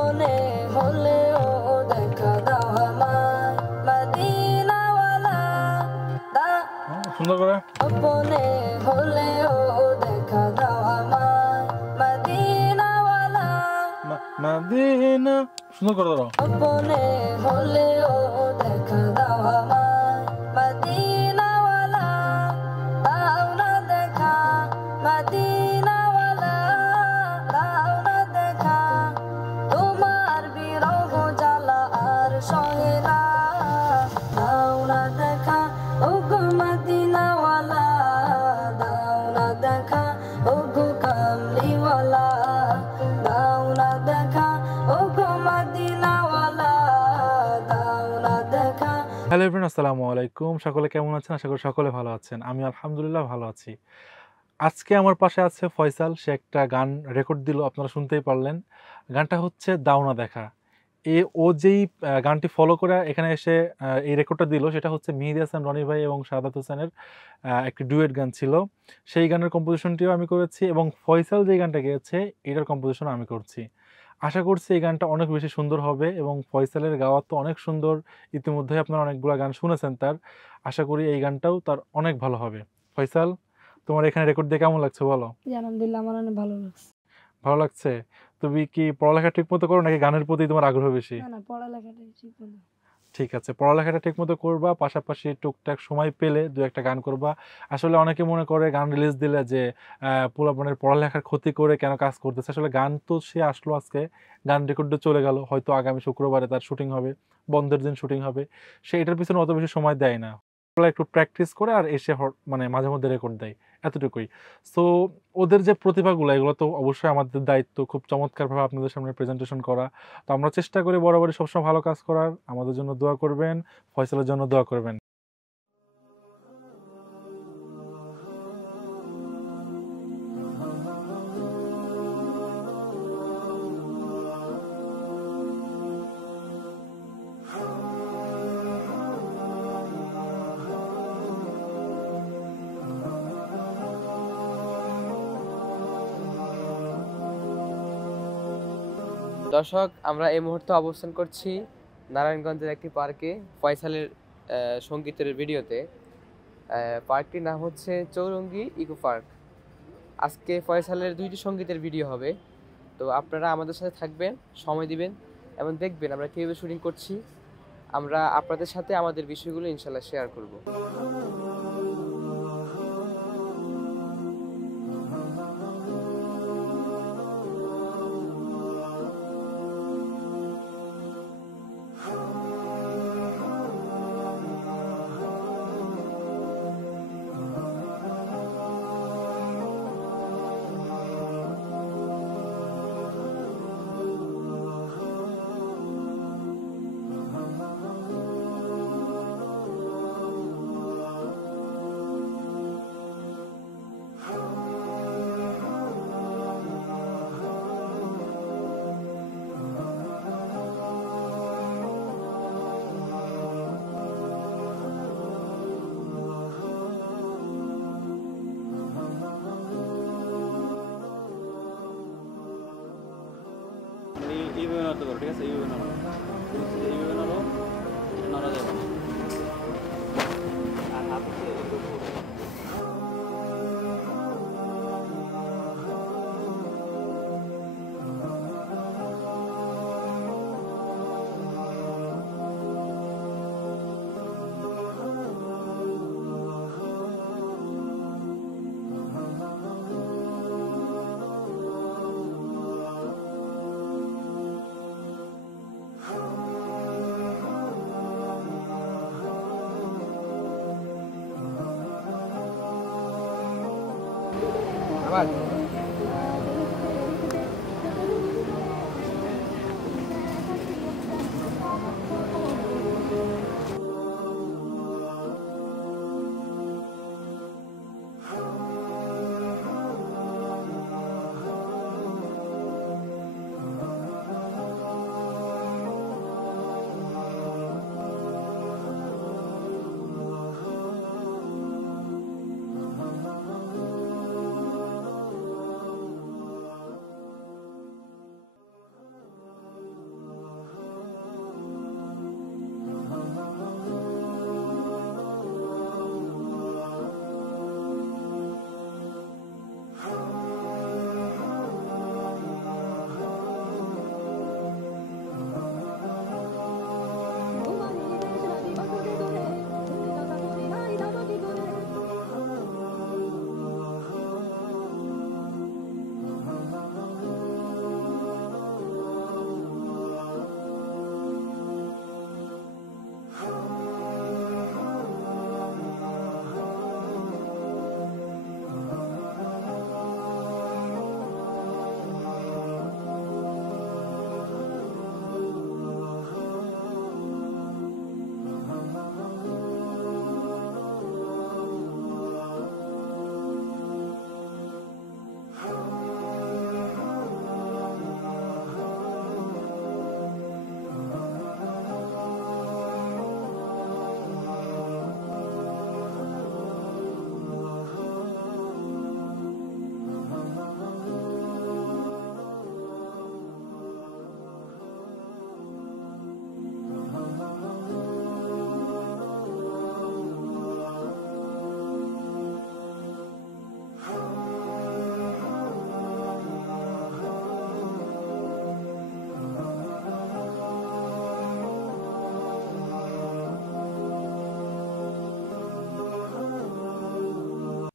अपने होलेओ देखा दाओ हमाय मदीना वाला সুন্দর করে अपने होलेओ देखा दाओ हमाय मदीना वाला মদিনা সুন্দর করে ধরো अपने होलेओ देखा दाओ हमाय मदीना वाला दाओ ना देखा मदीना वाला दाओ ना देखा तुम्हार बिरह জ্বালা আর সহে না দাও না দেখা ওগো মদিনা वाला দাও না দেখা ওগো কামলি वाला দাও না দেখা ওগো মদিনা वाला দাও না দেখা। হ্যালো এভরিওয়ান, আসসালামু আলাইকুম। সকলে কেমন আছেন? আশা করি সকলে ভালো আছেন। আমি আলহামদুলিল্লাহ ভালো আছি। আজকে আমার পাশে আছে ফয়সাল। সে একটা গান রেকর্ড দিল, আপনারা শুনতেই পারলেন। গানটা হচ্ছে দাও না দেখা। ও যেই গানটি ফলো করে এখানে এসে এই রেকর্ডটা দিল, সেটা হচ্ছে মেহেদী হাসান রনি ভাই এবং সাদাত হোসেনের একটি ডুয়েট গান ছিল। সেই গানের কম্পোজিশনটিও আমি করেছি এবং ফয়সাল যেই গানটা গেয়েছে এটার কম্পোজিশন আমি করছি। আশা করছি এই গানটা অনেক বেশি সুন্দর হবে এবং ফয়সালের গাওয়া তো অনেক সুন্দর। ইতিমধ্যে আপনারা অনেকগুলো গান শুনেছেন তার। আশা করি এই গানটাও তার অনেক ভালো হবে। ফয়সাল, তোমার এখানে রেকর্ড দিয়ে কেমন লাগছে বলো? জি আলহামদুলিল্লাহ, আমার অনেক ভালো লাগছে। ভালো লাগছে? তুমি কি পড়ালেখা ঠিক মতো করো নাকি গানের প্রতি তোমার আগ্রহ বেশি? না পড়ালেখাটা ঠিক মতো। ঠিক আছে, পড়ালেখাটা ঠিক মতো করবা, পাশাপাশি টুকটাক সময় পেলে দু একটা গান করবা। আসলে অনেকে মনে করে গান রিলিজ দিলে যে পোলাপানের পড়ালেখার ক্ষতি করে কেন কাজ করতেছে। আসলে গান তো সে আসলো আজকে, গান রেকর্ডে চলে গেল, হয়তো আগামী শুক্রবারে তার শুটিং হবে, বন্ধের দিন শুটিং হবে, সে এটার পিছনে অত বেশি সময় দেয় না। একটু প্র্যাকটিস করে আর এসে মানে মাঝে মধ্যে রেকর্ড দেয়, এতটুকুই। সো ওদের যে প্রতিভাগুলো, এগুলো তো অবশ্যই আমাদের দায়িত্ব খুব চমৎকারভাবে আপনাদের সামনে প্রেজেন্টেশন করা। তো আমরা চেষ্টা করি বরাবরই সবসময় ভালো কাজ করার। আমাদের জন্য দোয়া করবেন, ফয়সালের জন্য দোয়া করবেন। দর্শক, আমরা এই মুহূর্তে অবস্থান করছি নারায়ণগঞ্জের একটি পার্কে ফয়সালের সঙ্গীতের ভিডিওতে। পার্কটির নাম হচ্ছে চৌরঙ্গী ইকো পার্ক। আজকে ফয়সালের 2টি সঙ্গীতের ভিডিও হবে। তো আপনারা আমাদের সাথে থাকবেন, সময় দিবেন এবং দেখবেন আমরা কীভাবে শুটিং করছি। আমরা আপনাদের সাথে আমাদের বিষয়গুলো ইনশাল্লাহ শেয়ার করব। এইভাবে নাড়তে পারো, ঠিক আছে? এইভাবে নাড়ো, এইভাবে নাড়ো, এটা নাড়া যাবে না। আর হাতে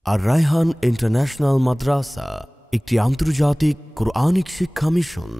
আর রায়হান ইন্টারন্যাশনাল মাদ্রাসা একটি আন্তর্জাতিক কোরআনিক শিক্ষা মিশন।